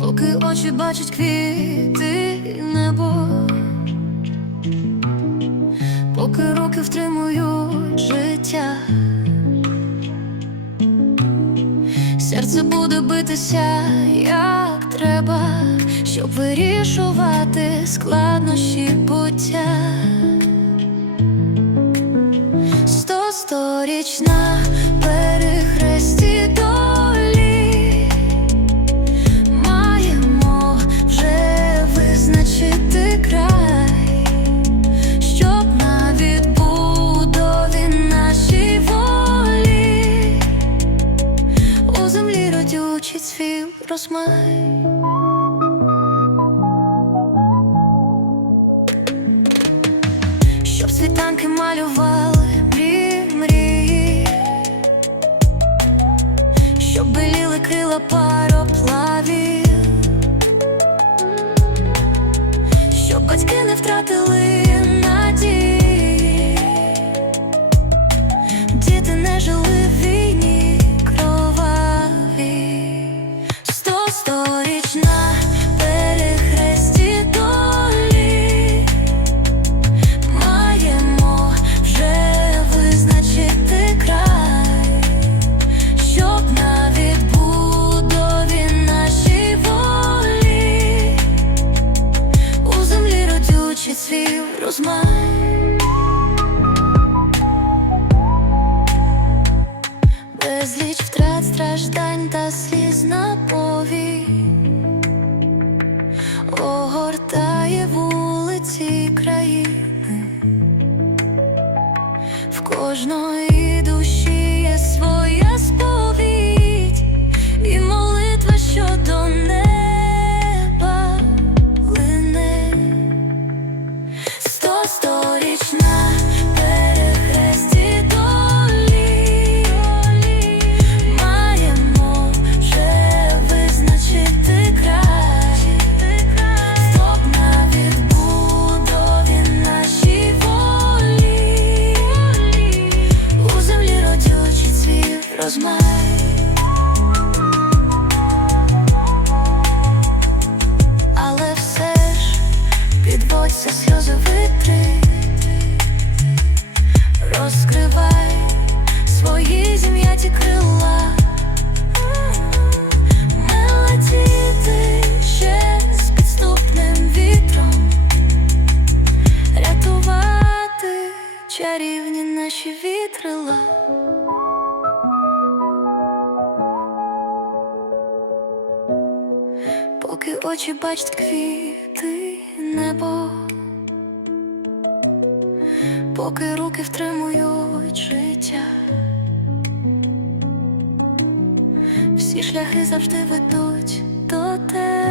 Поки очі бачать квіти небо, поки руки втримують життя, серце буде битися як треба, щоб вирішувати складнощі буття. На перехресті долі Маємо вже визначити край, щоб на відбудові нашій волі у землі родючий цвів розмай. Щоб світанки малювали крила пароплавів, щоб батьки не втратили надії, діти не жили війні кроваві, сто сторіч цвів розмай. Безліч втрат, страждань та сліз на повінь огортає вулиці країни, в кожної зім'яті крила, летіти ще з підступним вітром, рятувати чарівні наші вітрила. Поки очі бачать квіти небо, поки руки втримують життя, всі шляхи завжди ведуть до тебе,